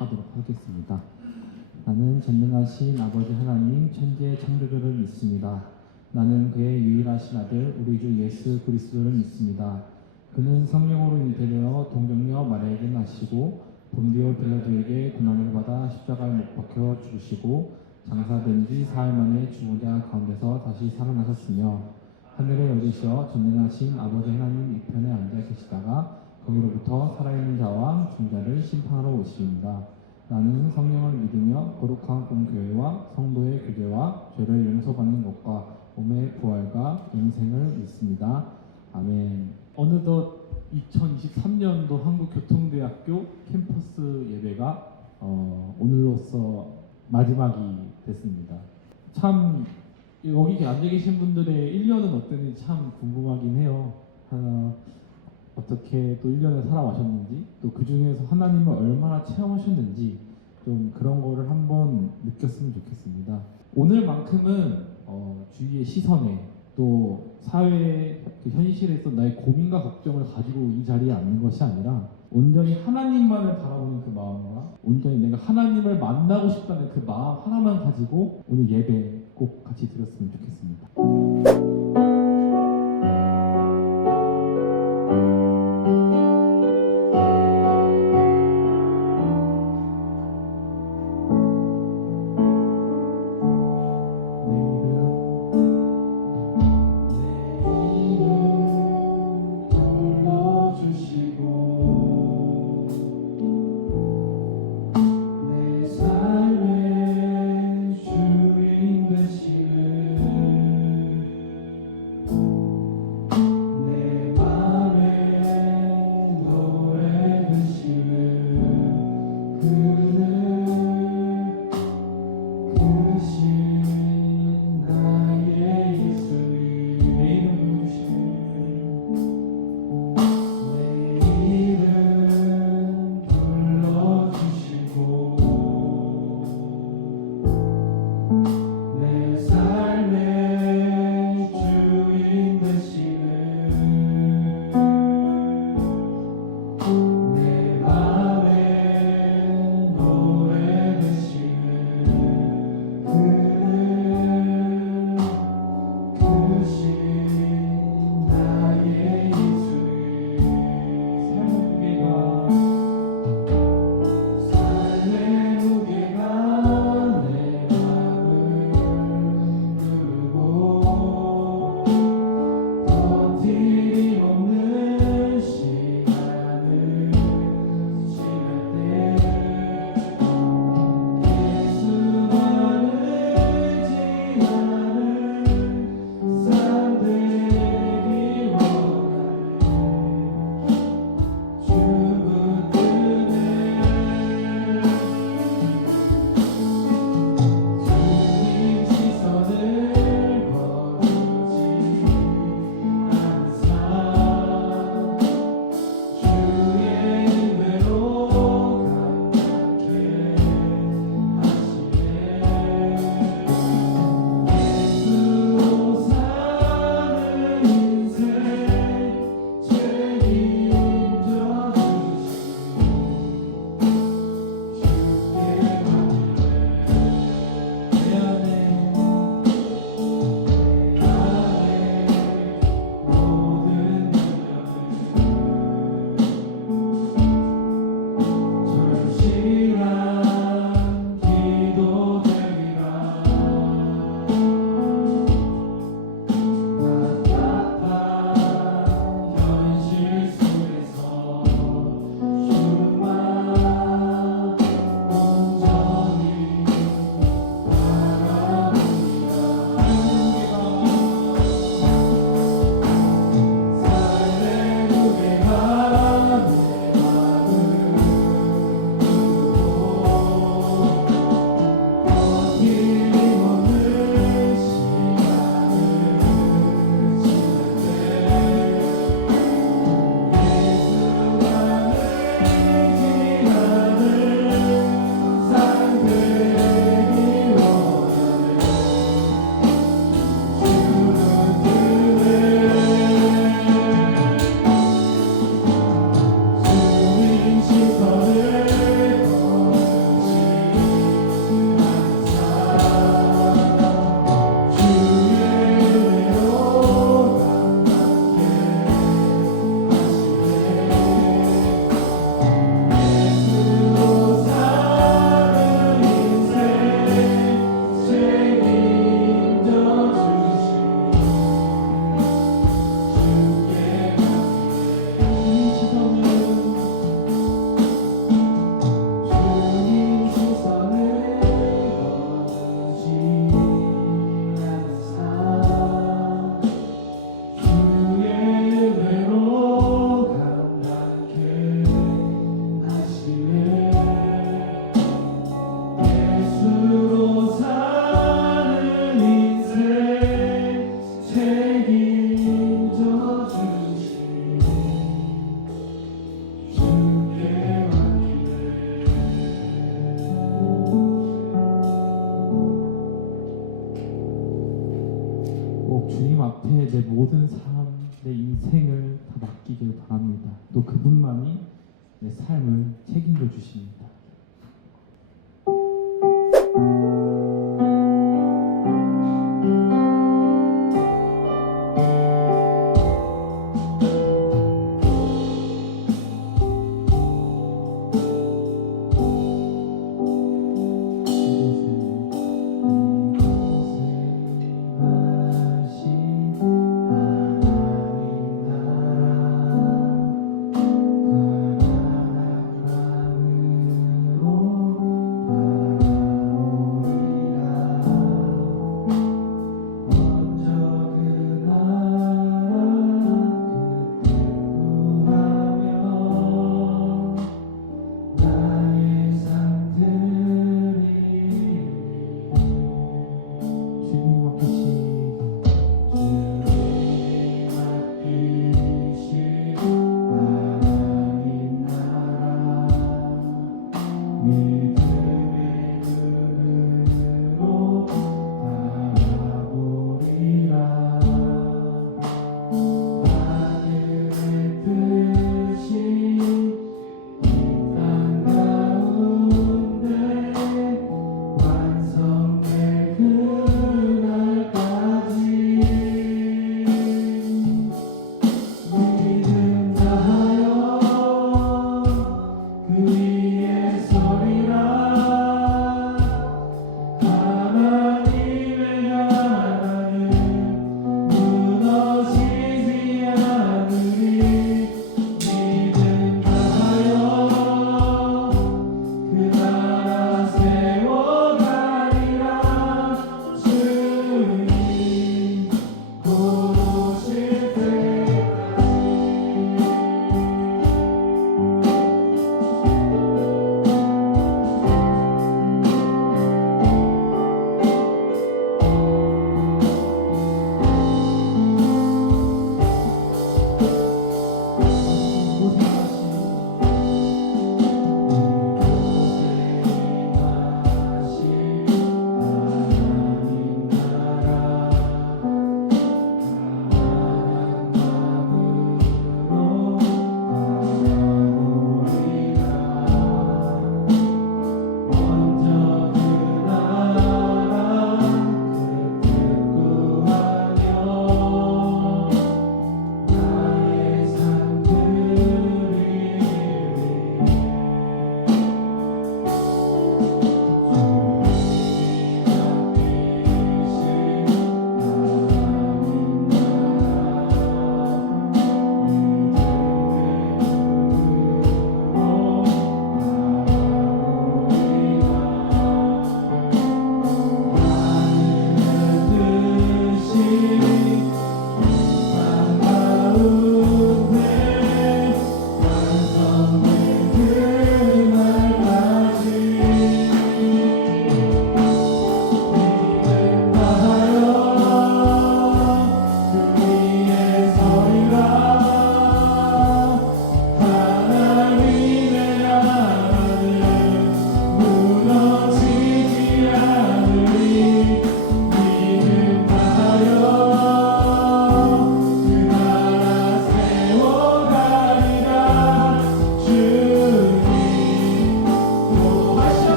기도하도록 하겠습니다. 나는 전능하신 아버지 하나님 천지의 창조주를 믿습니다. 나는 그의 유일하신 아들 우리 주 예수 그리스도를 믿습니다. 그는 성령으로 잉태되어 동정녀 마리아에게 나시고 본디오 빌라도에게 고난을 받아 십자가에 못 박혀 죽으시고 장사된 지 사흘 만에 죽은 자 가운데서 다시 살아나셨으며 하늘에 오르시어 전능하신 아버지 하나님 우편에 앉아 계시다가 거기로부터 살아있는 자와 중자를 심판하러 오십니다. 나는 성령을 믿으며 거룩한 공교회와 성도의 교제와 죄를 용서받는 것과 몸의 부활과 영생을 믿습니다. 아멘. 어느덧 2023년도 한국교통대학교 캠퍼스 예배가 오늘로써 마지막이 됐습니다. 참 여기 앉아 계신 분들의 1년은 어땠는지 참 궁금하긴 해요. 어떻게 또 1년을 살아와셨는지, 또 그 중에서 하나님을 얼마나 체험하셨는지 좀 그런 거를 한번 느꼈으면 좋겠습니다. 오늘만큼은 주위의 시선에 또 사회의 그 현실에서 나의 고민과 걱정을 가지고 이 자리에 앉는 것이 아니라 온전히 하나님만을 바라보는 그 마음과 온전히 내가 하나님을 만나고 싶다는 그 마음 하나만 가지고 오늘 예배 꼭 같이 드렸으면 좋겠습니다. 앞에 내 모든 삶, 내 인생을 다 맡기길 바랍니다. 또 그분만이 내 삶을 책임져 주십니다.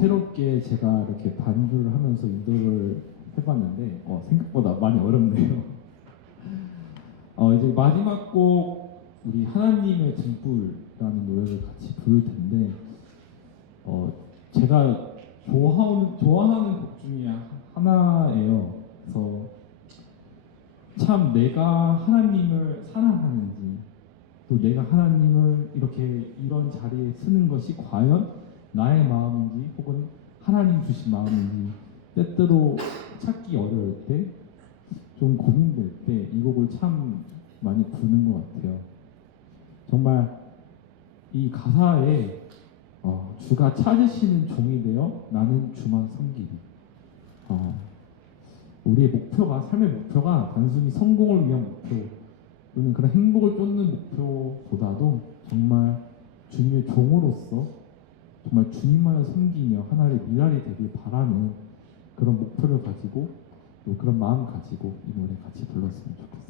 새롭게 제가 이렇게 반주를 하면서 인도를 해봤는데 생각보다 많이 어렵네요. 이제 마지막 곡 우리 하나님의 등불이라는 노래를 같이 부를 텐데 제가 좋아하는 곡 중에 하나예요. 그래서 참 내가 하나님을 사랑하는지 또 내가 하나님을 이렇게 이런 자리에 쓰는 것이 과연 나의 마음인지 혹은 하나님 주신 마음인지 때때로 찾기 어려울 때 좀 고민될 때 이 곡을 참 많이 부르는 것 같아요. 정말 이 가사에 주가 찾으시는 종이 되어 나는 주만 섬기리. 우리의 목표가 삶의 목표가 단순히 성공을 위한 목표 또는 그런 행복을 쫓는 목표보다도 정말 주님의 종으로서 정말 주님만을 섬기며 하나님의 미랄이 되길 바라는 그런 목표를 가지고 또 그런 마음 가지고 이 노래 같이 불렀으면 좋겠습니다.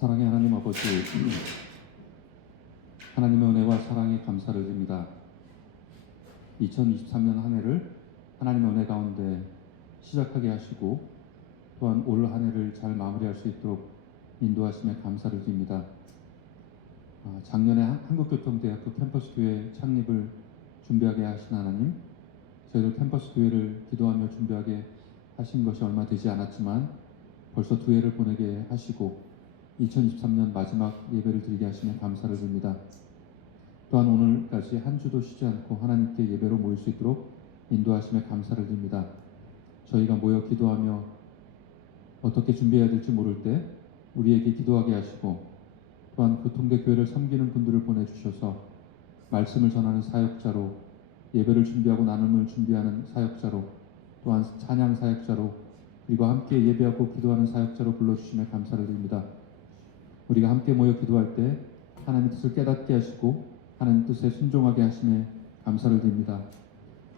사랑의 하나님 아버지, 하나님의 은혜와 사랑에 감사를 드립니다. 2023년 한 해를 하나님의 은혜 가운데 시작하게 하시고 또한 올 한 해를 잘 마무리할 수 있도록 인도하심에 감사를 드립니다. 작년에 한국교통대학교 캠퍼스 교회 창립을 준비하게 하신 하나님, 저희들 캠퍼스 교회를 기도하며 준비하게 하신 것이 얼마 되지 않았지만 벌써 두 해를 보내게 하시고 2023년 마지막 예배를 드리게 하시며 감사를 드립니다. 또한 오늘까지 한 주도 쉬지 않고 하나님께 예배로 모일 수 있도록 인도하심에 감사를 드립니다. 저희가 모여 기도하며 어떻게 준비해야 될지 모를 때 우리에게 기도하게 하시고 또한 교통대 교회를 섬기는 분들을 보내주셔서 말씀을 전하는 사역자로, 예배를 준비하고 나눔을 준비하는 사역자로, 또한 찬양 사역자로, 그리고 함께 예배하고 기도하는 사역자로 불러주심에 감사를 드립니다. 우리가 함께 모여 기도할 때 하나님의 뜻을 깨닫게 하시고 하나님 뜻에 순종하게 하심에 감사를 드립니다.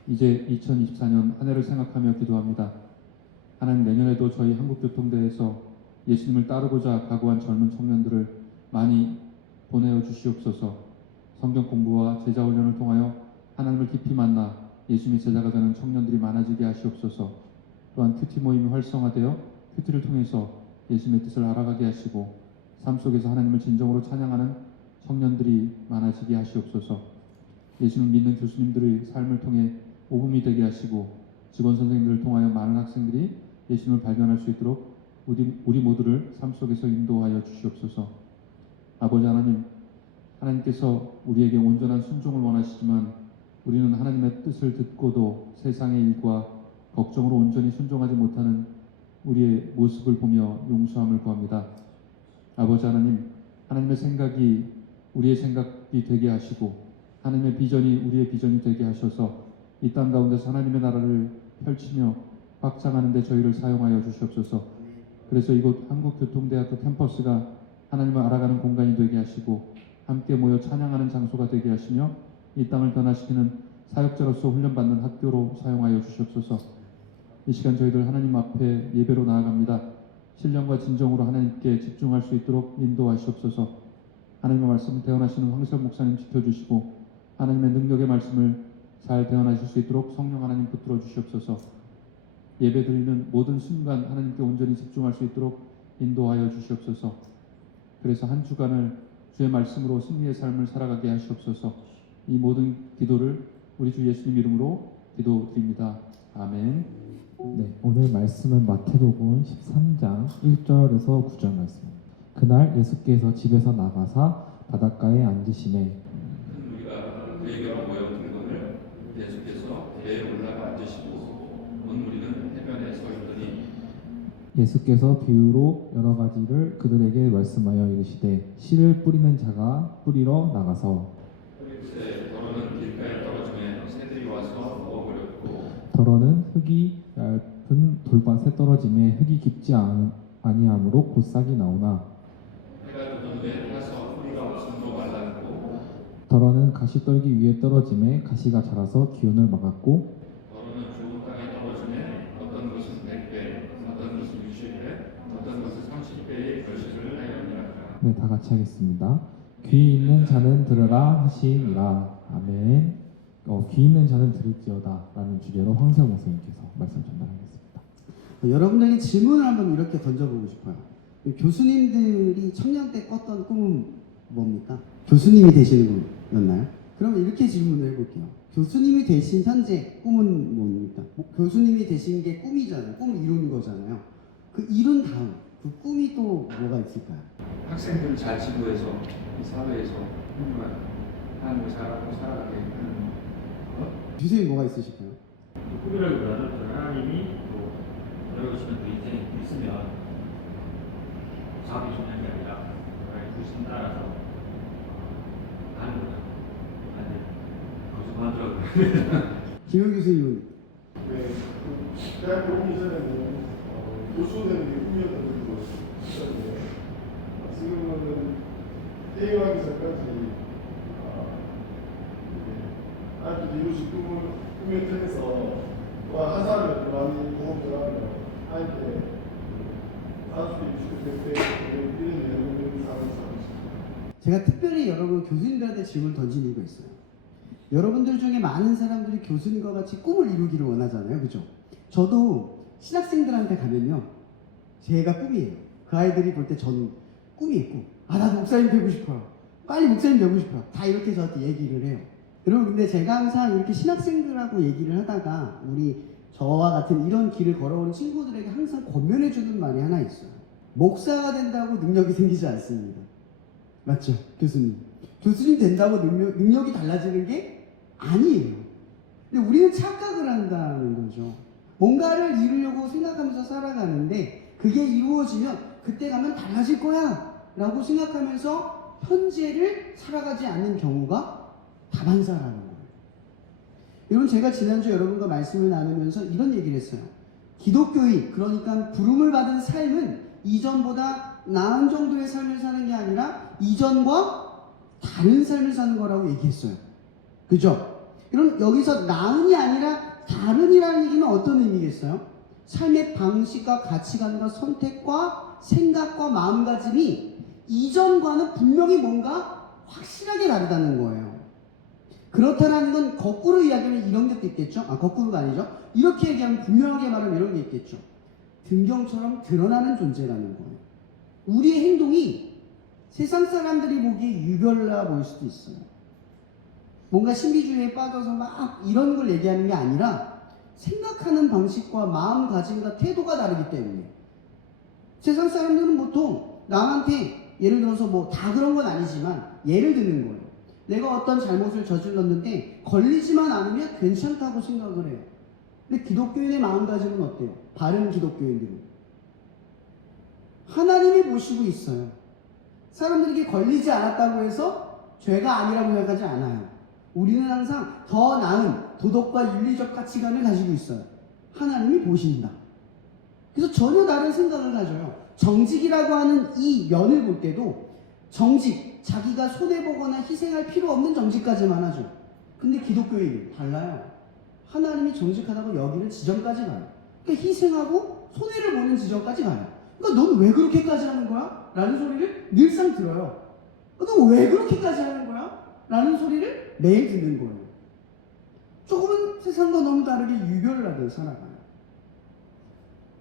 이제 2024년 한 해를 생각하며 기도합니다. 하나님, 내년에도 저희 한국교통대에서 예수님을 따르고자 각오한 젊은 청년들을 많이 보내어 주시옵소서. 성경 공부와 제자 훈련을 통하여 하나님을 깊이 만나 예수님의 제자가 되는 청년들이 많아지게 하시옵소서. 또한 큐티 모임이 활성화되어 큐티를 통해서 예수님의 뜻을 알아가게 하시고 삶 속에서 하나님을 진정으로 찬양하는 청년들이 많아지게 하시옵소서. 예수님을 믿는 교수님들의 삶을 통해 모범이 되게 하시고 직원 선생님들을 통하여 많은 학생들이 예수님을 발견할 수 있도록 우리 모두를 삶 속에서 인도하여 주시옵소서. 아버지 하나님, 하나님께서 우리에게 온전한 순종을 원하시지만 우리는 하나님의 뜻을 듣고도 세상의 일과 걱정으로 온전히 순종하지 못하는 우리의 모습을 보며 용서함을 구합니다. 아버지 하나님, 하나님의 생각이 우리의 생각이 되게 하시고 하나님의 비전이 우리의 비전이 되게 하셔서 이 땅 가운데서 하나님의 나라를 펼치며 확장하는 데 저희를 사용하여 주시옵소서. 그래서 이곳 한국교통대학교 캠퍼스가 하나님을 알아가는 공간이 되게 하시고 함께 모여 찬양하는 장소가 되게 하시며 이 땅을 변화시키는 사역자로서 훈련받는 학교로 사용하여 주시옵소서. 이 시간 저희들 하나님 앞에 예배로 나아갑니다. 신령과 진정으로 하나님께 집중할 수 있도록 인도하시옵소서. 하나님의 말씀을 대언하시는 황세현 목사님 지켜주시고 하나님의 능력의 말씀을 잘 대언하실 수 있도록 성령 하나님 붙들어 주시옵소서. 예배 드리는 모든 순간 하나님께 온전히 집중할 수 있도록 인도하여 주시옵소서. 그래서 한 주간을 주의 말씀으로 승리의 삶을 살아가게 하시옵소서. 이 모든 기도를 우리 주 예수님 이름으로 기도드립니다. 아멘. 네, 오늘 말씀은 마태복음 13장 1절에서 9절 말씀. 그날 예수께서 집에서 나가사 바닷가에 앉으시매 우리가 그에게로 모여든 것을 예수께서 배에 올라가 앉으시고 온 무리는 해변에 서 있더니 예수께서 비유로 여러 가지를 그들에게 말씀하여 이르시되 씨를 뿌리는 자가 뿌리러 나가서 더러는 길가에 떨어지매 새들이 와서 먹어버렸고 더러는 흙이 얇은 돌밭에 떨어짐에 흙이 깊지 아니하므로 곧 싹이 나오나 해가 돋은 후에 타서 뿌리가 없음으로 말랐고 더러는 가시떨기 위에 떨어짐에 가시가 자라서 기운을 막았고 더러는 좋은 땅에 떨어지매 어떤 것은 100배 어떤 것은 60배 어떤 것은 30배의 결실을 하였느니라. 네, 다 같이 하겠습니다. 귀 있는 자는 들으라 하시니라. 아멘. 귀 있는 자는 들을지어다 라는 주제로 황세호 목사님께서 말씀 전달하겠습니다. 여러분들에게 질문을 한번 이렇게 던져보고 싶어요. 교수님들이 청년 때 꿨던 꿈은 뭡니까? 교수님이 되시는 거였나요? 그러면 이렇게 질문을 해볼게요. 교수님이 되신 현재 꿈은 뭡니까? 교수님이 되신 게 꿈이잖아요. 꿈을 이루는 거잖아요. 그 이룬 다음 그 꿈이 또 뭐가 있을까요? 학생들 잘 지도해서 이 사회에서 훌륭한 하나님을 살아가게 하는 교수님 뭐가 있으실까요? 꿈이라기보다는 하나님이 또 보내주시는 그 인생이 있으면 사업이 중요한 게 아니라 하나님 부르심 따라서 가는 거죠. 거기서 그만두라고. 김영 교수님은 네, 대학 오기 전에는 교수 되는 게 꿈이었던 적도 있었는데 지금은 퇴임하기 전까지 아직도 이루신 꿈을 통해서 한 사람을 많이 보험을 하면 함께 40대, 60대 때 이런 내용을 제가 특별히 여러분 교수님들한테 질문을 던진 이유가 있어요. 여러분들 중에 많은 사람들이 교수님과 같이 꿈을 이루기를 원하잖아요. 그죠? 저도 신학생들한테 가면요. 제가 꿈이에요. 그 아이들이 볼 때 저는 꿈이 있고, 아, 나도 목사님 되고 싶어요. 빨리 목사님 되고 싶어요. 다 이렇게 저한테 얘기를 해요. 여러분, 근데 제가 항상 이렇게 신학생들하고 얘기를 하다가 저와 같은 이런 길을 걸어오는 친구들에게 항상 권면해주는 말이 하나 있어요. 목사가 된다고 능력이 생기지 않습니다. 맞죠? 교수님. 교수님 된다고 능력이 달라지는 게 아니에요. 근데 우리는 착각을 한다는 거죠. 뭔가를 이루려고 생각하면서 살아가는데 그게 이루어지면 그때 가면 달라질 거야 라고 생각하면서 현재를 살아가지 않는 경우가 다반사라는 거예요. 여러분, 제가 지난주 여러분과 말씀을 나누면서 이런 얘기를 했어요. 기독교인, 그러니까 부름을 받은 삶은 이전보다 나은 정도의 삶을 사는 게 아니라 이전과 다른 삶을 사는 거라고 얘기했어요. 그죠? 여러분, 여기서 나은이 아니라 다른이라는 얘기는 어떤 의미겠어요? 삶의 방식과 가치관과 선택과 생각과 마음가짐이 이전과는 분명히 뭔가 확실하게 다르다는 거예요. 그렇다는 건 거꾸로 이야기하면 이런 것도 있겠죠? 거꾸로가 아니죠. 이렇게 얘기하면 분명하게 말하면 이런 게 있겠죠. 등경처럼 드러나는 존재라는 거예요. 우리의 행동이 세상 사람들이 보기에 유별나 보일 수도 있어요. 뭔가 신비주의에 빠져서 막 이런 걸 얘기하는 게 아니라 생각하는 방식과 마음가짐과 태도가 다르기 때문에 세상 사람들은 보통 남한테 예를 들어서 뭐 다 그런 건 아니지만 예를 드는 거예요. 내가 어떤 잘못을 저질렀는데 걸리지만 않으면 괜찮다고 생각을 해요. 근데 기독교인의 마음가짐은 어때요? 바른 기독교인들은 하나님이 보시고 있어요. 사람들에게 걸리지 않았다고 해서 죄가 아니라고 생각하지 않아요. 우리는 항상 더 나은 도덕과 윤리적 가치관을 가지고 있어요. 하나님이 보신다. 그래서 전혀 다른 생각을 가져요. 정직이라고 하는 이 면을 볼 때도 정직, 자기가 손해보거나 희생할 필요 없는 정직까지만 하죠. 근데 기독교인은 달라요. 하나님이 정직하다고 여기는 지점까지 가요. 그러니까 희생하고 손해를 보는 지점까지 가요. 그러니까 넌 왜 그렇게까지 하는 거야? 라는 소리를 늘상 들어요. 너 왜 그렇게까지 하는 거야? 라는 소리를 매일 듣는 거예요. 조금은 세상과 너무 다르게 유별나게 살아가요.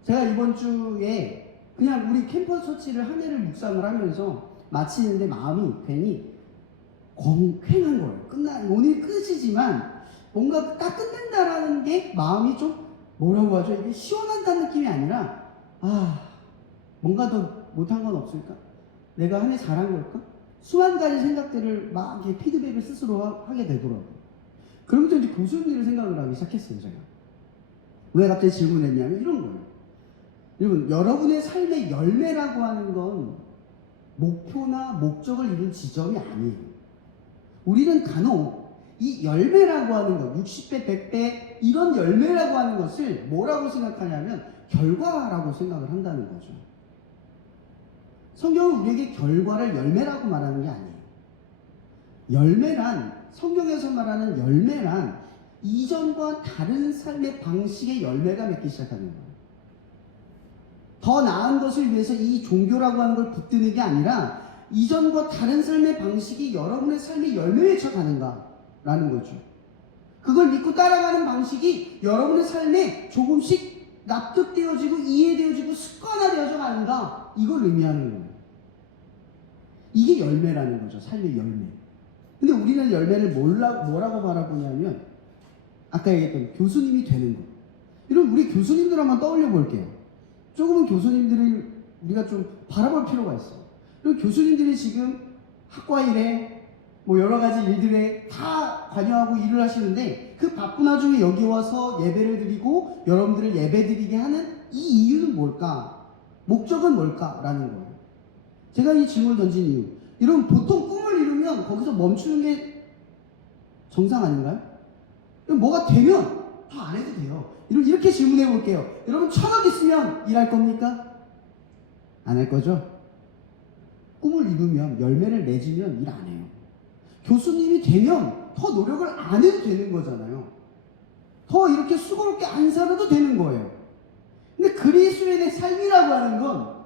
제가 이번 주에 그냥 우리 캠퍼스 처치를 한 해를 묵상을 하면서 마치는데 마음이 괜히 쾌한 거예요. 오늘 끝이지만 뭔가 딱 끝낸다라는 게 마음이 좀 뭐라고 하죠? 이게 시원하다는 느낌이 아니라 뭔가 더 못한 건 없을까? 내가 한 해 잘한 걸까? 수만 가지 생각들을 막 이렇게 피드백을 스스로 하게 되더라고요. 그러면서 이제 교수님들의 생각을 하기 시작했어요, 제가. 왜 갑자기 질문했냐면 이런 거예요. 여러분, 여러분의 삶의 열매라고 하는 건 목표나 목적을 이룬 지점이 아니에요. 우리는 간혹 이 열매라고 하는 것, 60배, 100배 이런 열매라고 하는 것을 뭐라고 생각하냐면 결과라고 생각을 한다는 거죠. 성경은 우리에게 결과를 열매라고 말하는 게 아니에요. 열매란, 성경에서 말하는 열매란 이전과 다른 삶의 방식의 열매가 맺기 시작하는 거예요. 더 나은 것을 위해서 이 종교라고 하는 걸 붙드는 게 아니라 이전과 다른 삶의 방식이 여러분의 삶의 열매에 쳐가는가라는 거죠. 그걸 믿고 따라가는 방식이 여러분의 삶에 조금씩 납득되어지고 이해되어지고 습관화되어져 가는가, 이걸 의미하는 거예요. 이게 열매라는 거죠. 삶의 열매. 근데 우리는 열매를 뭐라고 바라보냐면 아까 얘기했던 교수님이 되는 거. 여러분, 우리 교수님들 한번 떠올려 볼게요. 조금은 교수님들을 우리가 좀 바라볼 필요가 있어요. 그리고 교수님들이 지금 학과 일에 뭐 여러 가지 일들에 다 관여하고 일을 하시는데 그 바쁜 와중에 여기 와서 예배를 드리고 여러분들을 예배 드리게 하는 이 이유는 뭘까? 목적은 뭘까라는 거예요. 제가 이 질문을 던진 이유. 여러분, 보통 꿈을 이루면 거기서 멈추는 게 정상 아닌가요? 뭐가 되면 더 안 해도 돼요. 이렇게 질문해 볼게요. 여러분, 1,000억 있으면 일할 겁니까? 안 할 거죠? 꿈을 이루면, 열매를 맺으면 일 안 해요. 교수님이 되면 더 노력을 안 해도 되는 거잖아요. 더 이렇게 수고롭게 안 살아도 되는 거예요. 근데 그리스도인의 삶이라고 하는 건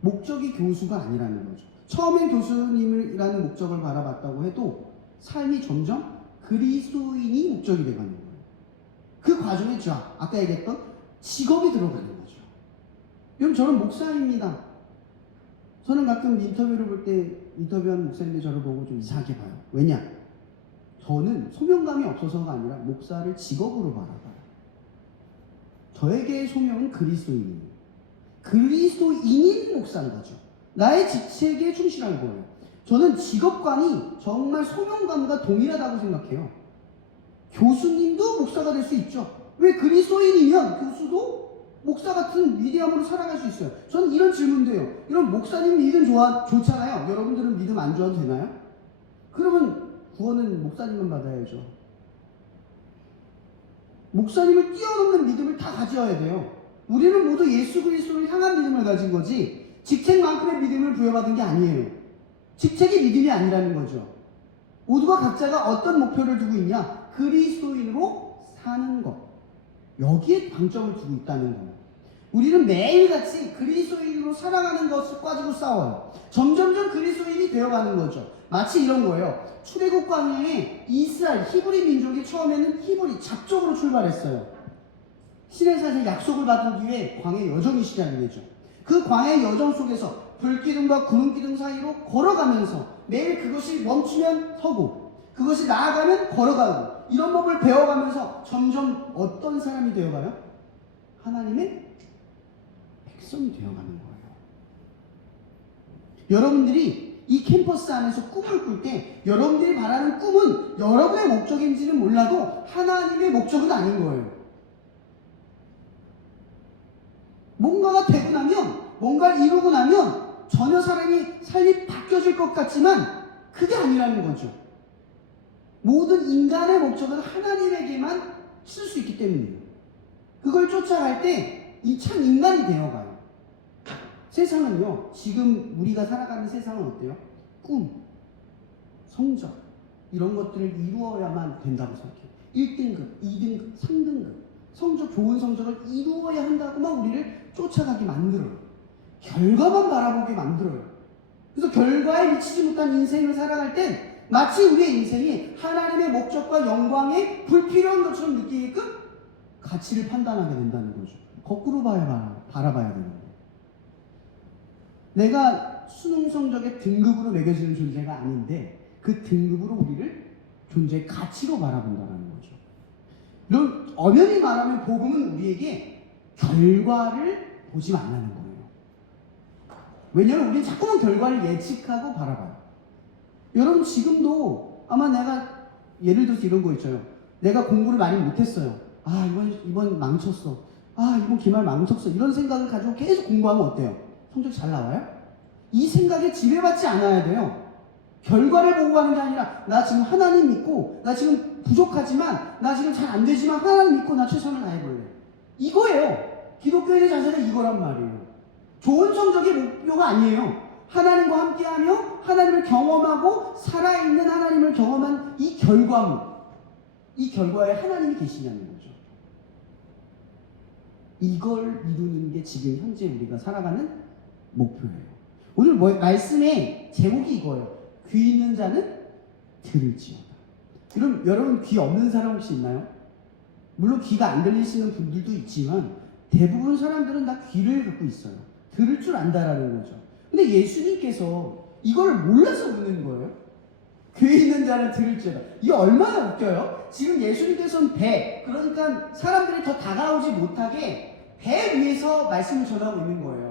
목적이 교수가 아니라는 거죠. 처음엔 교수님이라는 목적을 바라봤다고 해도 삶이 점점 그리스도인이 목적이 돼가는 거예요. 그 과정에 아까 얘기했던 직업이 들어가는 거죠. 여러분, 저는 목사입니다. 저는 가끔 인터뷰를 볼 때 인터뷰하는 목사님들이 저를 보고 좀 이상하게 봐요. 왜냐? 저는 소명감이 없어서가 아니라 목사를 직업으로 바라봐요. 저에게의 소명은 그리스도인이에요. 그리스도인인 목사인 거죠. 나의 직책에 충실한 거예요. 저는 직업관이 정말 소명감과 동일하다고 생각해요. 교수님도 목사가 될 수 있죠. 왜? 그리스도인이면 교수도 목사 같은 위대함으로 살아갈 수 있어요. 저는 이런 질문도 해요. 이런 목사님 믿음 좋잖아요. 여러분들은 믿음 안 좋아도 되나요? 그러면 구원은 목사님만 받아야죠. 목사님을 뛰어넘는 믿음을 다 가져야 돼요. 우리는 모두 예수 그리스도를 향한 믿음을 가진 거지 직책만큼의 믿음을 부여받은 게 아니에요. 직책이 믿음이 아니라는 거죠. 모두가 각자가 어떤 목표를 두고 있냐? 그리스도인으로 사는 것. 여기에 방점을 두고 있다는 거예요. 우리는 매일같이 그리스도인으로 살아가는 것을 가지고 싸워요. 점점점 그리스도인이 되어가는 거죠. 마치 이런 거예요. 출애굽 광야에 이스라엘 히브리 민족이 처음에는 히브리 잡족으로 출발했어요. 시내산에서 약속을 받은 뒤에 광야 여정이 시작이 되죠. 그 광야 여정 속에서 불기둥과 구름기둥 사이로 걸어가면서 매일 그것이 멈추면 서고 그것이 나아가면 걸어가고 이런 법을 배워가면서 점점 어떤 사람이 되어가요? 하나님의 백성이 되어가는 거예요. 여러분들이 이 캠퍼스 안에서 꿈을 꿀 때 여러분들이 바라는 꿈은 여러분의 목적인지는 몰라도 하나님의 목적은 아닌 거예요. 뭔가가 되고 나면 뭔가를 이루고 나면 전혀 삶이 바뀌어질 것 같지만 그게 아니라는 거죠. 모든 인간의 목적은 하나님에게만 쓸 수 있기 때문이에요. 그걸 쫓아갈 때 이 참 인간이 되어가요. 세상은요, 지금 우리가 살아가는 세상은 어때요? 꿈, 성적 이런 것들을 이루어야만 된다고 생각해요. 1등급, 2등급, 3등급 성적, 좋은 성적을 이루어야 한다고만 우리를 쫓아가게 만들어요. 결과만 바라보게 만들어요. 그래서 결과에 미치지 못한 인생을 살아갈 땐 마치 우리의 인생이 하나님의 목적과 영광에 불필요한 것처럼 느끼게끔 가치를 판단하게 된다는 거죠. 거꾸로 바라봐야 되는 거예요. 내가 수능 성적의 등급으로 매겨지는 존재가 아닌데 그 등급으로 우리를 존재의 가치로 바라본다는 거죠. 이런 엄연히 말하면 복음은 우리에게 결과를 보지 말라는 거예요. 왜냐하면 우리는 자꾸만 결과를 예측하고 바라봐요. 여러분 지금도 아마 내가 예를 들어서 이런 거 있죠. 내가 공부를 많이 못했어요. 아 이번 망쳤어. 아 이번 기말 망쳤어. 이런 생각을 가지고 계속 공부하면 어때요? 성적 잘 나와요? 이 생각에 지배받지 않아야 돼요. 결과를 보고 가는 게 아니라 나 지금 하나님 믿고 나 지금 부족하지만 나 지금 잘 안 되지만 하나님 믿고 나 최선을 다해볼래. 이거예요. 기독교인의 자세가 이거란 말이에요. 좋은 성적이 목표가 아니에요. 하나님과 함께하며 하나님을 경험하고 살아있는 하나님을 경험한 이 결과물, 이 결과에 하나님이 계시냐는 거죠. 이걸 이루는 게 지금 현재 우리가 살아가는 목표예요. 오늘 말씀의 제목이 이거예요. 귀 있는 자는 들을지어다. 여러분 귀 없는 사람 혹시 있나요? 물론 귀가 안 들리시는 분들도 있지만 대부분 사람들은 다 귀를 갖고 있어요. 들을 줄 안다라는 거죠. 근데 예수님께서 이걸 몰라서 묻는 거예요. 귀 있는 자는 들을지어다. 이게 얼마나 웃겨요? 지금 예수님께서는 그러니까 사람들이 더 다가오지 못하게 배 위에서 말씀을 전하고 있는 거예요.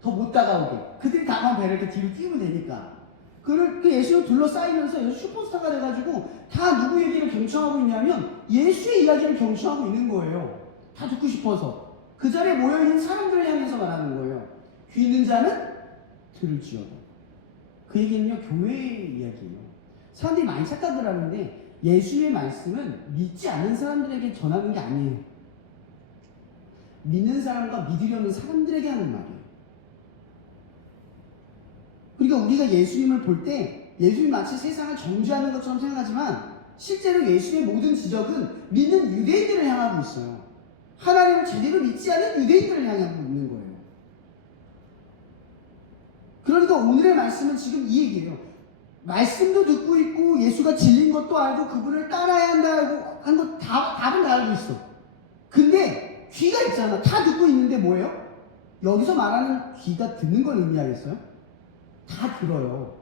더 못 다가오게. 그들이 다가온 배를 이렇게 뒤로 띄우면 되니까. 그 예수를 둘러싸이면서 예수 슈퍼스타가 돼가지고 다 누구 얘기를 경청하고 있냐면 예수의 이야기를 경청하고 있는 거예요. 다 듣고 싶어서. 그 자리에 모여있는 사람들을 향해서 말하는 거예요. 귀 있는 자는 들을지어다. 그 얘기는요, 교회의 이야기예요. 사람들이 많이 착각을 하는데 예수의 말씀은 믿지 않는 사람들에게 전하는 게 아니에요. 믿는 사람과 믿으려는 사람들에게 하는 말이에요. 그러니까 우리가 예수님을 볼 때 예수님 마치 세상을 정죄하는 것처럼 생각하지만 실제로 예수의 모든 지적은 믿는 유대인들을 향하고 있어요. 하나님을 제대로 믿지 않은 유대인들을 향하고 있는 거예요. 그러니까 오늘의 말씀은 지금 이 얘기예요. 말씀도 듣고 있고 예수가 진린 것도 알고 그분을 따라야 한다고 한 거 답은 다 알고 있어. 근데 귀가 있잖아. 다 듣고 있는데 뭐예요? 여기서 말하는 귀가 듣는 걸 의미하겠어요? 다 들어요.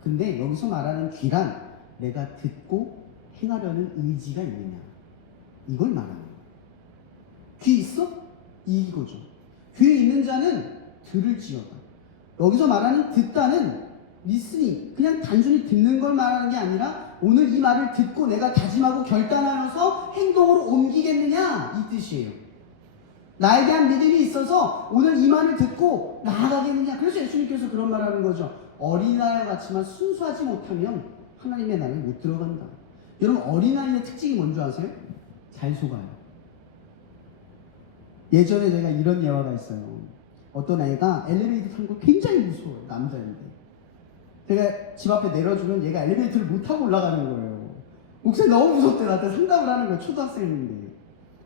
근데 여기서 말하는 귀란 내가 듣고 행하려는 의지가 있느냐, 이걸 말하는 거예요. 귀 있어? 이거죠. 귀 있는 자는 들을지어다. 여기서 말하는 듣다는 리스닝, 그냥 단순히 듣는 걸 말하는 게 아니라 오늘 이 말을 듣고 내가 다짐하고 결단하면서 행동으로 옮기겠느냐, 이 뜻이에요. 나에 대한 믿음이 있어서 오늘 이 말을 듣고 나아가겠느냐. 그래서 예수님께서 그런 말 하는 거죠. 어린아이와 같지만 순수하지 못하면 하나님의 나라에 못 들어간다. 여러분, 어린아이의 특징이 뭔지 아세요? 잘 속아요. 예전에 제가 이런 예화가 있어요. 어떤 애가 엘리베이터 타는 거 굉장히 무서워요. 남자인데. 제가 집 앞에 내려주면 얘가 엘리베이터를 못 타고 올라가는 거예요. 목소리 너무 무섭대. 나한테 상담을 하는 거예요. 초등학생인데.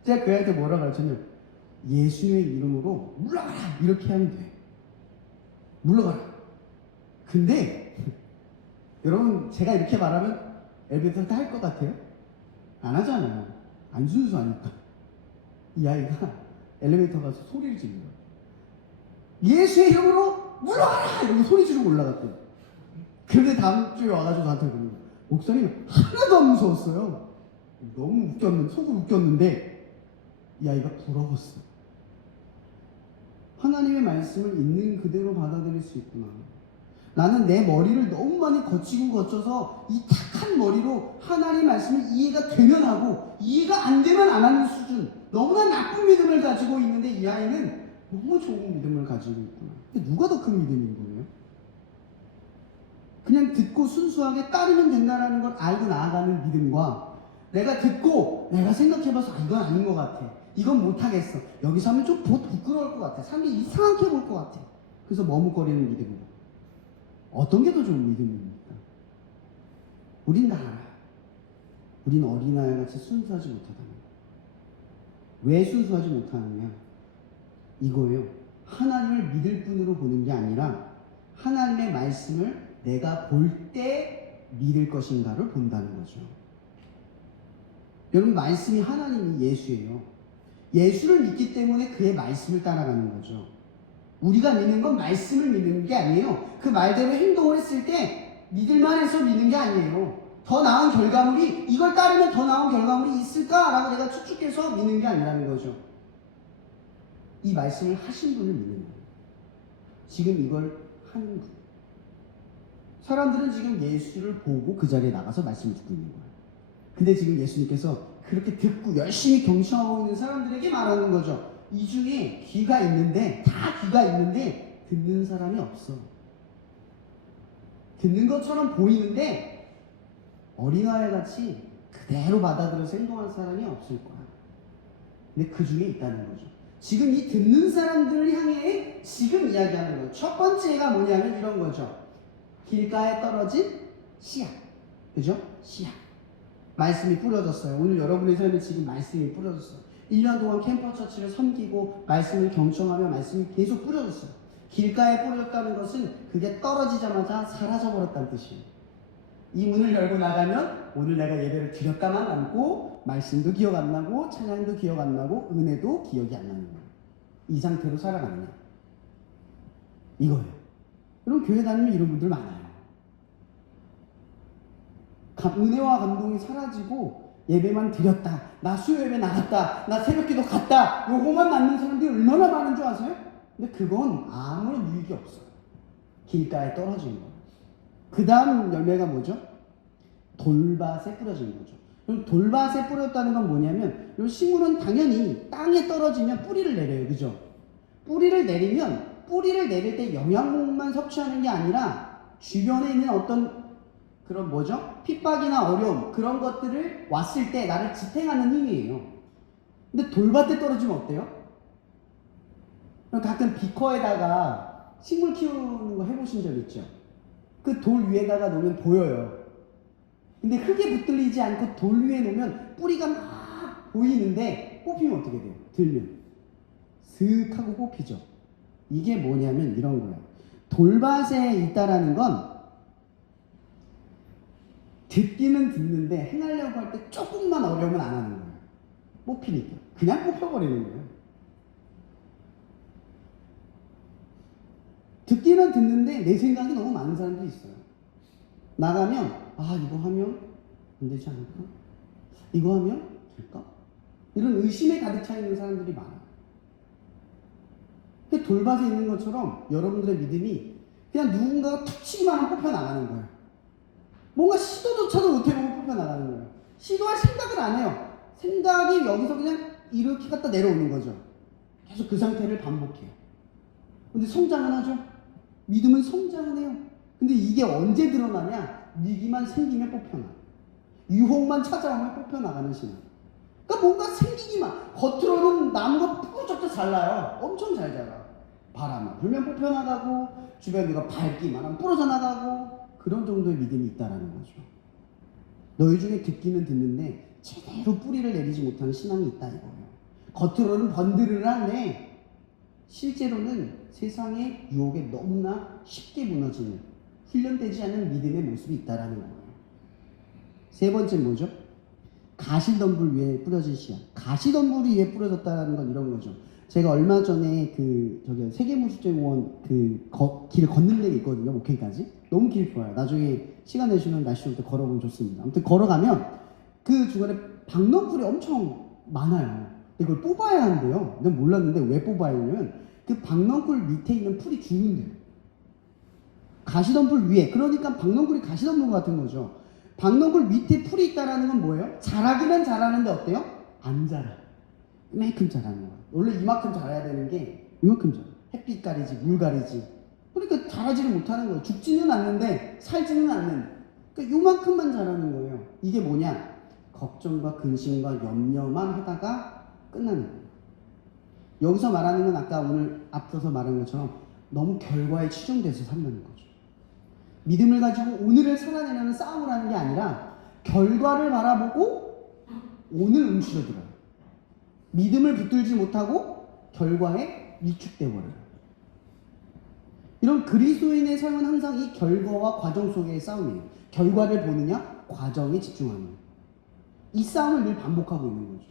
제가 그 애한테 뭐라 가르쳤냐면 예수님의 이름으로 물러가라, 이렇게 하면 돼. 물러가라. 근데 여러분, 제가 이렇게 말하면 엘리베이터 탈 것 같아요? 안 하잖아요. 안 순수하니까. 이 아이가 엘리베이터 가서 소리를 지르요. 예수의 이름으로 물러가라! 이러고 소리 지르고 올라갔대요. 그런데 다음 주에 와가지고 나한테 그러는 거예요. 목사님, 하나도 안 무서웠어요. 너무 속으로 웃겼는데 이 아이가 부러웠어. 하나님의 말씀을 있는 그대로 받아들일 수 있구나. 나는 내 머리를 너무 많이 거쳐서 이 탁한 머리로 하나님의 말씀을 이해가 되면 하고 이해가 안 되면 안 하는 수준, 너무나 나쁜 믿음을 가지고 있는데 이 아이는 너무 좋은 믿음을 가지고 있구나. 근데 누가 더 큰 믿음인 거예요? 그냥 듣고 순수하게 따르면 된다는 걸 알고 나아가는 믿음과 내가 듣고 내가 생각해봐서 이건 아닌 것 같아, 이건 못하겠어, 여기서 하면 좀 부끄러울 것 같아, 사람들이 이상하게 볼 것 같아, 그래서 머뭇거리는 믿음과 어떤 게 더 좋은 믿음입니까? 우린 다 알아요. 우린 어린아이같이 순수하지 못하다는 거예요. 왜 순수하지 못하느냐? 이거예요. 하나님을 믿을 뿐으로 보는 게 아니라 하나님의 말씀을 내가 볼 때 믿을 것인가를 본다는 거죠. 여러분, 말씀이 하나님이 예수예요. 예수를 믿기 때문에 그의 말씀을 따라가는 거죠. 우리가 믿는 건 말씀을 믿는 게 아니에요. 그 말대로 행동을 했을 때 믿을만 해서 믿는 게 아니에요. 더 나은 결과물이, 이걸 따르면 더 나은 결과물이 있을까라고 내가 추측해서 믿는 게 아니라는 거죠. 이 말씀을 하신 분을 믿는 거예요. 지금 이걸 하는 분. 사람들은 지금 예수를 보고 그 자리에 나가서 말씀을 듣고 있는 거예요. 근데 지금 예수님께서 그렇게 듣고 열심히 경청하고 있는 사람들에게 말하는 거죠. 이 중에 귀가 있는데, 다 귀가 있는데 듣는 사람이 없어. 듣는 것처럼 보이는데 어린아이같이 그대로 받아들여서 행동하는 사람이 없을 거야. 근데 그 중에 있다는 거죠. 지금 이 듣는 사람들을 향해 지금 이야기하는 거예요. 첫 번째가 뭐냐면 이런 거죠. 길가에 떨어진 씨앗. 그죠? 씨앗. 말씀이 뿌려졌어요. 오늘 여러분의 삶에 지금 말씀이 뿌려졌어요. 1년 동안 캠퍼처치를 섬기고 말씀을 경청하며 말씀이 계속 뿌려졌어요. 길가에 뿌려졌다는 것은 그게 떨어지자마자 사라져버렸다는 뜻이에요. 이 문을 열고 나가면 오늘 내가 예배를 드렸다만 남고 말씀도 기억 안 나고 찬양도 기억 안 나고 은혜도 기억이 안 나는 거예요. 이 상태로 살아가느냐, 이거예요. 여러분, 교회 다니면 이런 분들 많아요. 은혜와 감동이 사라지고 예배만 드렸다, 나 수요 예배 나갔다, 나 새벽기도 갔다, 요거만 남는 사람들이 얼마나 많은 줄 아세요? 근데 그건 아무런 유익이 없어요. 길가에 떨어진 거예요. 그 다음 열매가 뭐죠? 돌밭에 뿌려진 거죠. 그럼 돌밭에 뿌렸다는 건 뭐냐면, 이 식물은 당연히 땅에 떨어지면 뿌리를 내려요. 그죠? 뿌리를 내리면, 뿌리를 내릴 때 영양분만 섭취하는 게 아니라 주변에 있는 어떤 그런 뭐죠? 핍박이나 어려움, 그런 것들을 왔을 때 나를 지탱하는 힘이에요. 근데 돌밭에 떨어지면 어때요? 가끔 비커에다가 식물 키우는 거 해보신 적 있죠? 그 돌 위에다가 놓으면 보여요. 근데 흙에 붙들리지 않고 돌 위에 놓으면 뿌리가 막 보이는데 뽑히면 어떻게 돼요? 들면 슥 하고 뽑히죠. 이게 뭐냐면 이런 거예요. 돌밭에 있다라는 건 듣기는 듣는데 행하려고 할 때 조금만 어려우면 안 하는 거예요. 뽑히니까. 그냥 뽑혀버리는 거예요. 듣기는 듣는데 내 생각이 너무 많은 사람들이 있어요. 나가면 이거 하면 안 되지 않을까? 이거 하면 될까? 이런 의심에 가득 차 있는 사람들이 많아요. 돌밭에 있는 것처럼 여러분들의 믿음이 그냥 누군가가 툭 치기만 하면 뽑혀 나가는 거예요. 뭔가 시도조차도 못 해보고 뽑혀 나가는 거예요. 시도할 생각을 안 해요. 생각이 여기서 그냥 이렇게 갖다 내려오는 거죠. 계속 그 상태를 반복해요. 근데 성장은 하죠. 믿음은 성장은 해요. 근데 이게 언제 드러나냐? 위기만 생기면 뽑혀나. 유혹만 찾아오면 뽑혀나가는 신앙. 그러니까 뭔가 생기기만. 겉으로는 나무가 푸르적도 잘 나요. 엄청 잘 자라. 바람만 불면 뽑혀나가고 주변 누가 밟기만 하면 부러져 나가고 그런 정도의 믿음이 있다라는 거죠. 너희 중에 듣기는 듣는데 제대로 뿌리를 내리지 못하는 신앙이 있다 이거예요. 겉으로는 번들을한데 실제로는 세상의 유혹에 너무나 쉽게 무너지는 훈련되지 않은 믿음의 모습이 있다라는 거예요. 세 번째 뭐죠? 가시덤불 위에 뿌려진 씨앗. 가시덤불 위에 뿌려졌다는 건 이런 거죠. 제가 얼마 전에 저기 세계무술제공원 길을 걷는 데가 있거든요. 목회까지. 너무 길 좋아요. 나중에 시간 내시면 날씨 좋을 때 걸어보면 좋습니다. 아무튼 걸어가면 그 중간에 박넝쿨이 엄청 많아요. 근데 그걸 뽑아야 한대요. 난 몰랐는데 왜 뽑아야 하냐면 그 박넝쿨 밑에 있는 풀이 죽는데요. 가시덤불 위에. 그러니까 박넝쿨이 가시덤불 같은 거죠. 박넝쿨 밑에 풀이 있다라는 건 뭐예요? 자라기는 자라는데 어때요? 안 자라. 이만큼 자라는 거야. 원래 이만큼 자라야 되는 게 이만큼 자라. 햇빛 가리지, 물 가리지. 그러니까 자라지를 못하는 거예요. 죽지는 않는데 살지는 않는. 그러니까 요만큼만 자라는 거예요. 이게 뭐냐? 걱정과 근심과 염려만 하다가 끝나는 거예요. 여기서 말하는 건 아까 오늘 앞서서 말한 것처럼 너무 결과에 치중돼서 산다는 거죠. 믿음을 가지고 오늘을 살아내려는 싸움을 하는 게 아니라 결과를 바라보고 오늘 움츠러들어요. 믿음을 붙들지 못하고 결과에 위축돼 버려요. 이런 그리스도인의 삶은 항상 이 결과와 과정 속의 싸움이에요. 결과를 보느냐, 과정에 집중하느냐. 이 싸움을 늘 반복하고 있는 거죠.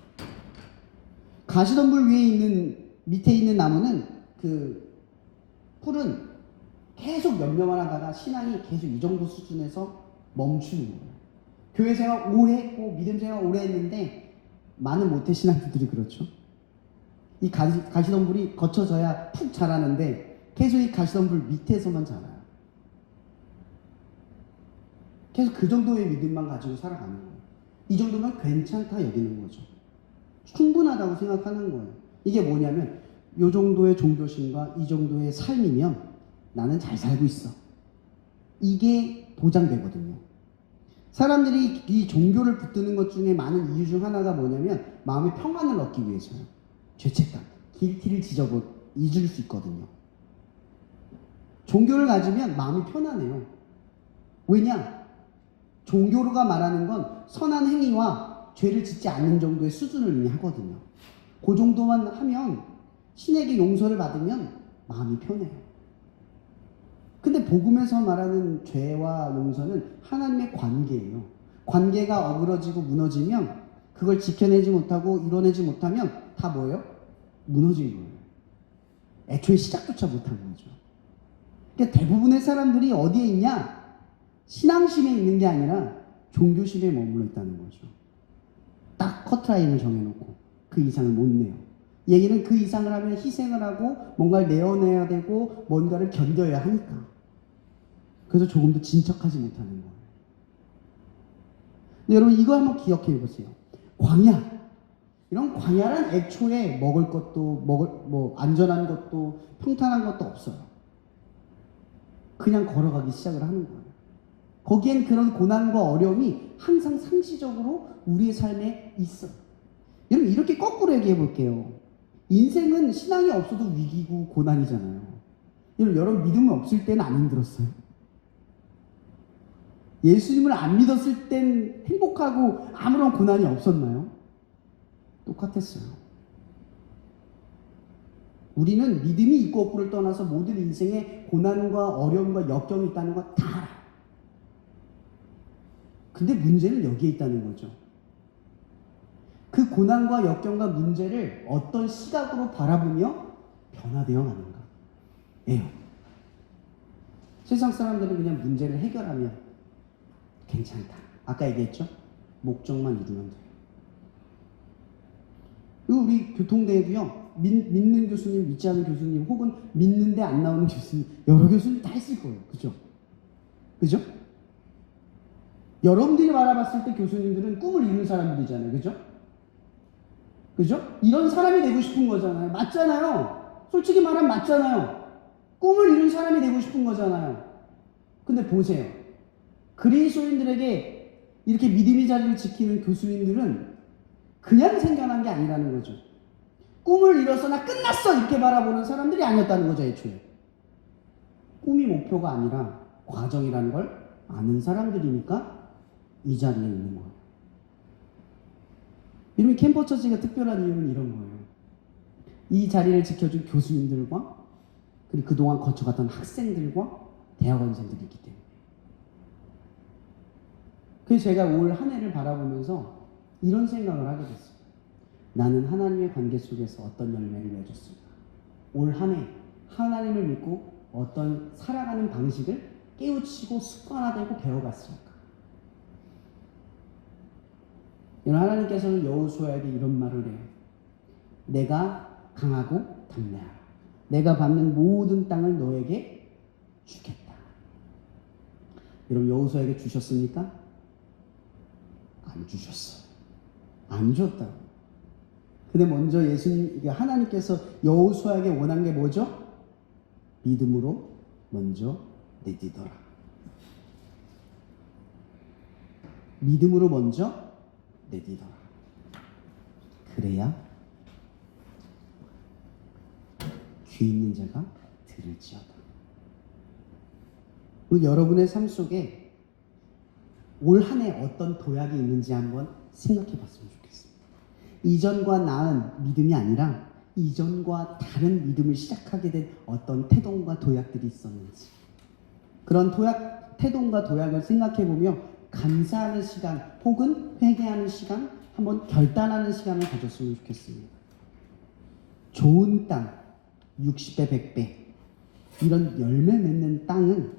가시덤불 밑에 있는 나무는 그 풀은 계속 염려만 하다가 신앙이 계속 이 정도 수준에서 멈추는 거예요. 교회 생활 오래 했고 믿음 생활 오래 했는데 많은 모태 신앙들이 그렇죠. 이 가시덤불이 거쳐져야 푹 자라는데 계속 이 가시덤불 밑에서만 자라요. 계속 그 정도의 믿음만 가지고 살아가는 거예요. 이 정도면 괜찮다 여기는 거죠. 충분하다고 생각하는 거예요. 이게 뭐냐면 이 정도의 종교심과 이 정도의 삶이면 나는 잘 살고 있어. 이게 보장되거든요. 사람들이 이 종교를 붙드는 것 중에 많은 이유 중 하나가 뭐냐면 마음의 평안을 얻기 위해서요. 죄책감, 길티를 잊을 수 있거든요. 종교를 가지면 마음이 편안해요. 왜냐? 종교가 말하는 건 선한 행위와 죄를 짓지 않는 정도의 수준을 의미하거든요. 그 정도만 하면 신에게 용서를 받으면 마음이 편해요. 근데 복음에서 말하는 죄와 용서는 하나님의 관계예요. 관계가 어그러지고 무너지면 그걸 지켜내지 못하고 이뤄내지 못하면 다 뭐예요? 무너진 거예요. 애초에 시작조차 못한 거죠. 그러니까 대부분의 사람들이 어디에 있냐? 신앙심에 있는 게 아니라 종교심에 머물러 있다는 거죠. 딱 커트라인을 정해놓고 그 이상을 못 내요. 얘기는 그 이상을 하면 희생을 하고 뭔가를 내어내야 되고 뭔가를 견뎌야 하니까. 그래서 조금 더 진척하지 못하는 거예요. 근데 여러분 이거 한번 기억해 보세요. 광야. 이런 광야란 애초에 먹을 것도 안전한 것도 평탄한 것도 없어요. 그냥 걸어가기 시작을 하는 거예요. 거기엔 그런 고난과 어려움이 항상 상시적으로 우리의 삶에 있어요. 여러분 이렇게 거꾸로 얘기해 볼게요. 인생은 신앙이 없어도 위기고 고난이잖아요. 여러분 믿음이 없을 때는 안 힘들었어요? 예수님을 안 믿었을 땐 행복하고 아무런 고난이 없었나요? 똑같았어요. 우리는 믿음이 있고 없고를 떠나서 모든 인생에 고난과 어려움과 역경이 있다는 거 다 알아요. 근데 문제는 여기에 있다는 거죠. 그 고난과 역경과 문제를 어떤 시각으로 바라보며 변화되어 가는가 예요. 세상 사람들은 그냥 문제를 해결하면 괜찮다. 아까 얘기했죠? 목적만 이루면 돼요. 그리고 우리 교통대회도요. 믿는 교수님, 믿지 않는 교수님, 혹은 믿는데 안 나오는 교수님, 여러 교수님 다 있을 거예요. 그죠? 그죠? 여러분들이 바라봤을 때 교수님들은 꿈을 이룬 사람들이잖아요. 그죠? 그죠? 이런 사람이 되고 싶은 거잖아요. 맞잖아요. 솔직히 말하면 맞잖아요. 꿈을 이룬 사람이 되고 싶은 거잖아요. 근데 보세요. 그리스도인들에게 이렇게 믿음의 자리를 지키는 교수님들은 그냥 생겨난 게 아니라는 거죠. 꿈을 이뤄서 나 끝났어 이렇게 바라보는 사람들이 아니었다는 거죠. 애초에 꿈이 목표가 아니라 과정이라는 걸 아는 사람들이니까 이 자리에 있는 거예요. 이런 캠퍼처치가 특별한 이유는 이런 거예요. 이 자리를 지켜준 교수님들과 그리고 그동안 거쳐갔던 학생들과 대학원생들이 있기 때문에. 그래서 제가 올 한 해를 바라보면서 이런 생각을 하게 됐어요. 나는 하나님의 관계 속에서 어떤 열매를 맺었을까? 올 한 해 하나님을 믿고 어떤 살아가는 방식을 깨우치고 습관화되고 배워갔을까? 하나님께서는 여호수아에게 이런 말을 해요. 내가 강하고 담대하라. 내가 받는 모든 땅을 너에게 주겠다. 여러분 여호수아에게 주셨습니까? 안 주셨어요. 안 줬다고. 근데 먼저 하나님께서 여호수아에게 원한 게 뭐죠? 믿음으로 먼저 내딛어라. 믿음으로 먼저 내딛어라. 그래야 귀 있는 자가 들을지어다. 여러분의 삶 속에 올 한 해 어떤 도약이 있는지 한번 생각해 봤으면 좋겠습니다. 이전과 나은 믿음이 아니라 이전과 다른 믿음을 시작하게 된 어떤 태동과 도약들이 있었는지, 그런 태동과 도약을 생각해 보며 감사하는 시간 혹은 회개하는 시간, 한번 결단하는 시간을 가졌으면 좋겠습니다. 좋은 땅, 60배, 100배 이런 열매 맺는 땅은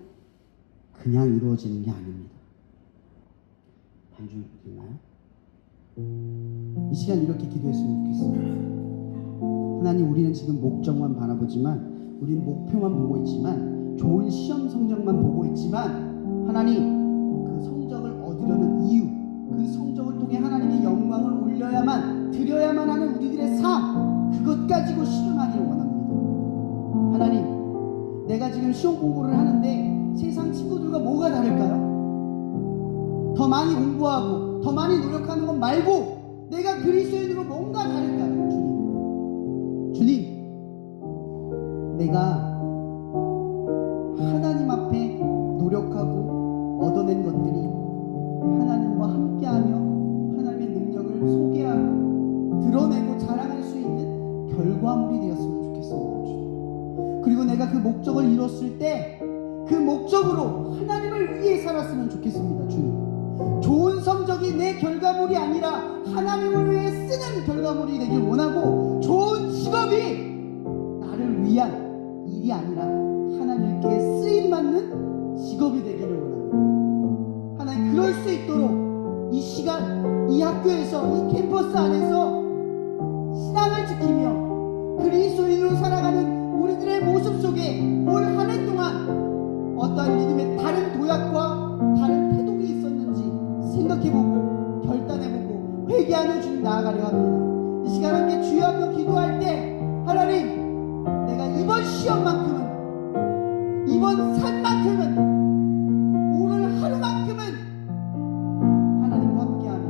그냥 이루어지는 게 아닙니다. 반주 있나요? 이 시간 이렇게 기도했으면 좋겠습니다. 하나님, 우리는 지금 목적만 바라보지만, 우리는 목표만 보고 있지만, 좋은 시험 성적만 보고 있지만, 하나님 그 성적을 얻으려는 이유, 그 성적을 통해 하나님의 영광을 올려야만, 드려야만 하는 우리들의 삶, 그것 가지고 실현하기를 원합니다. 하나님, 내가 지금 시험 공부를 하는데 세상 친구들과 뭐가 다를까요? 더 많이 공부하고 더 많이 노력하는 것 말고 내가 그리스도인으로 뭔가 다를까요? 주님, 내가 하나님 앞에 노력하고 얻어낸 것들이 하나님과 함께하며 하나님의 능력을 소개하고 드러내고 자랑할 수 있는 결과물이 되었으면 좋겠습니다. 주님. 그리고 내가 그 목적을 이뤘을 때 그 목적으로 하나님을 위해 살았으면 좋겠습니다. 주님, 좋은 성적이 내 결과물이 아니라 하나님을 위해 쓰는 결과물이 되길 원하고, 좋은 직업이 나를 위한 일이 아니라 하나님께 쓰임받는 직업이 되기를 원합니다. 하나님, 그럴 수 있도록 이 시간, 이 학교에서, 이 캠퍼스 안에서 신앙을 지키며 그리스도인으로 살아가는 우리들의 모습 속에 올 한 해 동안 어떠한 믿음의 다른 도약과 다른 태동이 있었는지 생각해보고 결단해보고 회개하는 주님 나아가려 합니다. 이 시간 함께 주여 한번 기도할 때, 하나님, 내가 이번 시험만큼은, 이번 산만큼은, 오늘 하루만큼은 하나님과 함께하며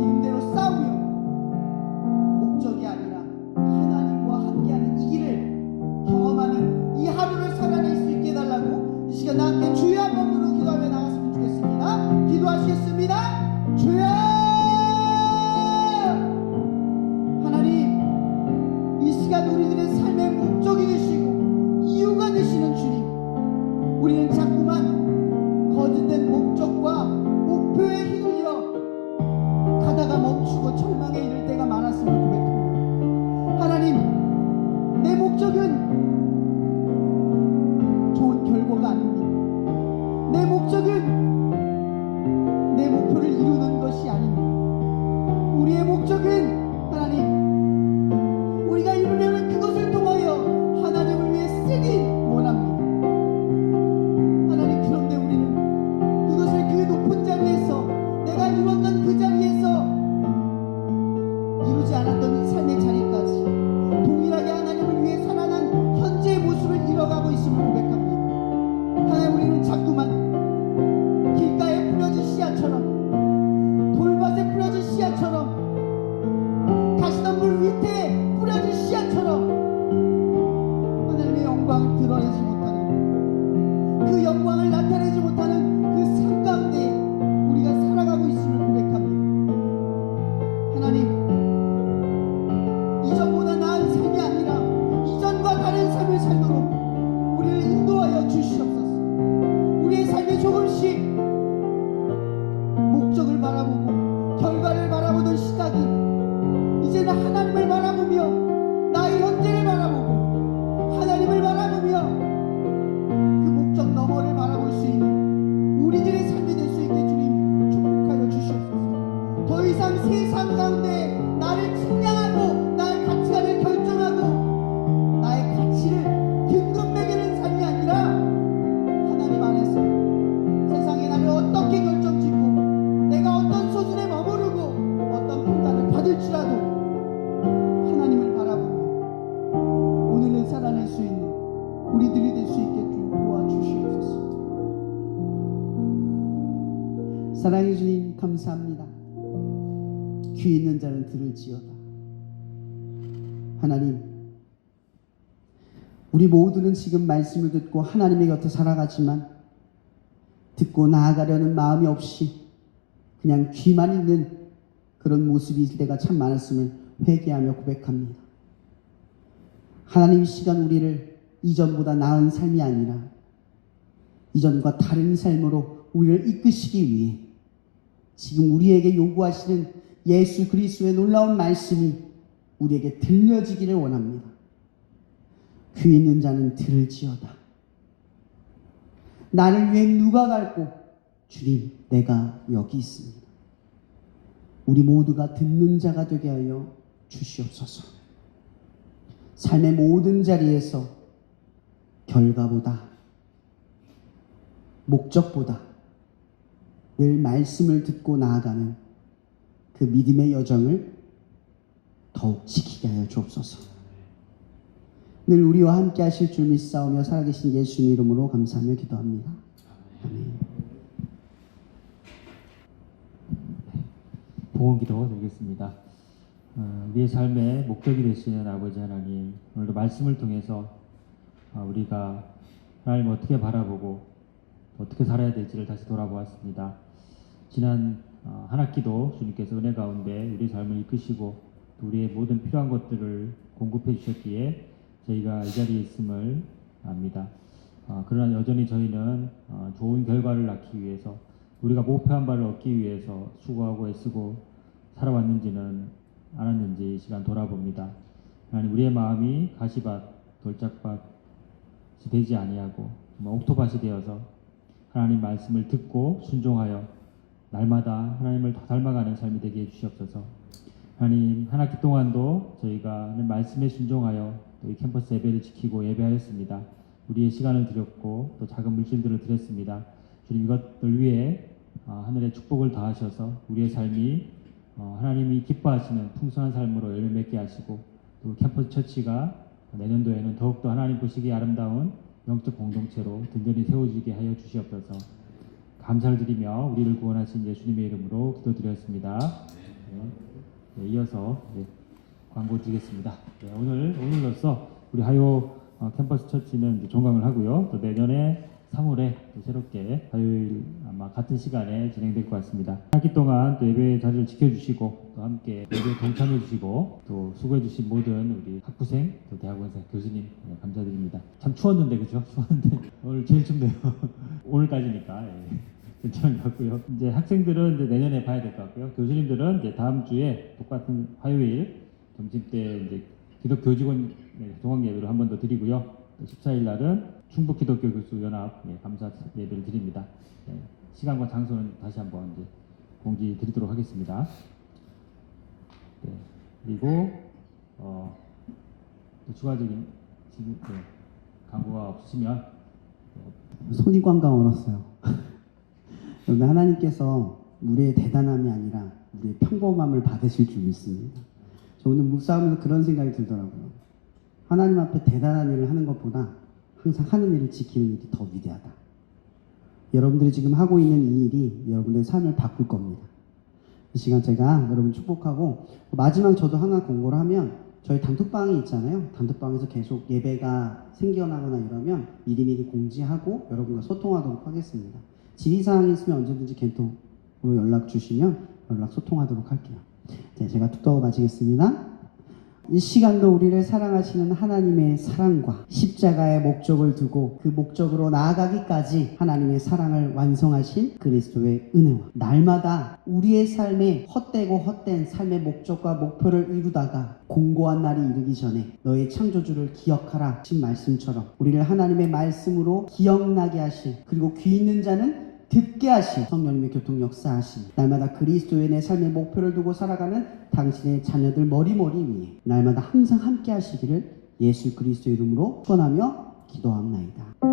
믿음대로 싸우며 우리는 자꾸만 거짓된 목적과 목표에 휘둘려 가다가 멈추고 절망에 이를 때가 많았음을 고백합니다. 하나님, 내 목적은 좋은 결과가 아닙니다. 내 목적은 내 목표를 이루는 것이 아닙니다. 우리의 목적은 하나님, 우리가 이루려는 그것을 통하여 하나님을 위해 쓰기 원합니다. 하나님, 그런데 우리는 그것을 그 높은 자리에서, 내가 이루었던 그 자리에서 이루지 않았던 이 삶의 자리까지 동일하게 하나님을 위해 살아난 현재의 모습을 잃어가고 있음을 고백합니다. 하나님, 우리는 자꾸만 길가에 뿌려진 씨앗처럼, 돌밭에 뿌려진 씨앗처럼, 가시덤불 밑에 뿌려진 씨앗처럼 하나님의 영광을 드러내지 못하는, 그 영광을 나타내지 못하는 그 삶 가운데 우리가 살아가고 있음을 고백합니다. 하나님, 이전보다 나은 삶이 아니라 이전과 다른 삶을 살도록 우리를 인도하여 주시옵소서. 우리의 삶이 조금씩 목적을 바라보고 결과를 바라보던 시각이 이제는 하나님을 바라보며 나의 현재를 바라보고 하나님을 바라보며 그 목적 너머를 바라볼 수 있는 우리들의 삶이 될 수 있게 주님 축복하여 주시옵소서. 더 이상 세상 가운데 나를 측량하고 나의 가치관을 결정하고 나의 가치를 등급 매기는 삶이 아니라 하나님 안에서 세상에 나를 어떻게 결정짓고 내가 어떤 수준에 머무르고 어떤 평가를 받을지라도 하나님을 바라보며 오늘을 살아낼 수 있는 우리들이 될 수 있게 좀 도와주시옵소서. 사랑해 주님, 감사합니다. 귀 있는 자는 들을지어다. 하나님, 우리 모두는 지금 말씀을 듣고 하나님의 곁에 살아가지만 듣고 나아가려는 마음이 없이 그냥 귀만 있는 그런 모습일 때가 참 많았음을 회개하며 고백합니다. 하나님, 이 시간 우리를 이전보다 나은 삶이 아니라 이전과 다른 삶으로 우리를 이끄시기 위해 지금 우리에게 요구하시는 예수 그리스도의 놀라운 말씀이 우리에게 들려지기를 원합니다. 귀 있는 자는 들을지어다. 나를 위해 누가 갈고? 주님, 내가 여기 있습니다. 우리 모두가 듣는 자가 되게 하여 주시옵소서. 삶의 모든 자리에서 결과보다, 목적보다 늘 말씀을 듣고 나아가는 그 믿음의 여정을 더욱 지키게 하여 주옵소서. 늘 우리와 함께 하실 줄 믿사오며 살아계신 예수님 이름으로 감사하며 기도합니다. 아멘. 보험기도 드리겠습니다. 우리의 삶의 목적이 되시는 아버지 하나님, 오늘도 말씀을 통해서 우리가 하나님 어떻게 바라보고 어떻게 살아야 될지를 다시 돌아보았습니다. 지난 한 학기도 주님께서 은혜 가운데 우리의 삶을 이끄시고 또 우리의 모든 필요한 것들을 공급해 주셨기에 저희가 이 자리에 있음을 압니다. 그러나 여전히 저희는 좋은 결과를 낳기 위해서, 우리가 목표한 바를 얻기 위해서 수고하고 애쓰고 살아왔는지는 않았는지 이 시간 돌아봅니다. 하나님, 우리의 마음이 가시밭, 돌짝밭이 되지 아니하고 옥토밭이 되어서 하나님 말씀을 듣고 순종하여 날마다 하나님을 더 닮아가는 삶이 되게 해주시옵소서. 하나님, 한 학기 동안도 저희가 말씀에 순종하여 이 캠퍼스 예배를 지키고 예배하였습니다. 우리의 시간을 드렸고 또 작은 물질들을 드렸습니다. 주님, 이것들 위해 하늘의 축복을 더하셔서 우리의 삶이 하나님이 기뻐하시는 풍성한 삶으로 열매 맺게 하시고 또 캠퍼스 처치가 내년도에는 더욱더 하나님 보시기에 아름다운 영적 공동체로 든든히 세워지게 하여 주시옵소서. 감사를 드리며 우리를 구원하신 예수님의 이름으로 기도드렸습니다. 네, 이어서 광고 드리겠습니다. 네, 오늘로써 우리 하요 캠퍼스 처치는 이제 종강을 하고요. 또 내년에 3월에 또 새롭게 화요일 아마 같은 시간에 진행될 것 같습니다. 한 학기 동안 또 예배 자리를 지켜주시고 또 함께 예배에 동참해주시고 또 수고해주신 모든 우리 학부생 또 대학원생 교수님 감사드립니다. 참 추웠는데 그죠? 추웠는데 오늘 제일 춥네요. 오늘까지니까 괜찮은 것 같고요. 이제 학생들은 이제 내년에 봐야 될 것 같고요. 교수님들은 이제 다음 주에 똑같은 화요일 점심 때 이제 기독 교직원 동학 예배를 한 번 더 드리고요. 14일 날은 충북 기독교 교수 연합 감사 예배를 드립니다. 시간과 장소는 다시 한번 이제 공지 드리도록 하겠습니다. 그리고 또 추가적인 광고가 없으시면 손이 꽝꽝 얼었어요. 여러분, 하나님께서 우리의 대단함이 아니라 우리의 평범함을 받으실 줄 믿습니다. 저 오늘 묵상하면서 그런 생각이 들더라고요. 하나님 앞에 대단한 일을 하는 것보다 항상 하는 일을 지키는 일이 더 위대하다. 여러분들이 지금 하고 있는 이 일이 여러분들의 삶을 바꿀 겁니다. 이 시간 제가 여러분 축복하고, 마지막 저도 하나 공고를 하면 저희 단톡방이 있잖아요. 단톡방에서 계속 예배가 생겨나거나 이러면 미리미리 공지하고 여러분과 소통하도록 하겠습니다. 질의사항이 있으면 언제든지 겐톡으로 연락 주시면 연락 소통하도록 할게요. 네, 제가 툭 마치겠습니다. 이 시간도 우리를 사랑하시는 하나님의 사랑과 십자가의 목적을 두고 그 목적으로 나아가기까지 하나님의 사랑을 완성하신 그리스도의 은혜와 날마다 우리의 삶에 헛되고 헛된 삶의 목적과 목표를 이루다가 공고한 날이 이르기 전에 너의 창조주를 기억하라 하신 말씀처럼 우리를 하나님의 말씀으로 기억나게 하신, 그리고 귀 있는 자는 듣게 하신 성령님의 교통 역사하신, 날마다 그리스도의 내 삶의 목표를 두고 살아가는 당신의 자녀들 머리머리 위에 날마다 항상 함께 하시기를 예수 그리스도의 이름으로 축원하며 기도합나이다.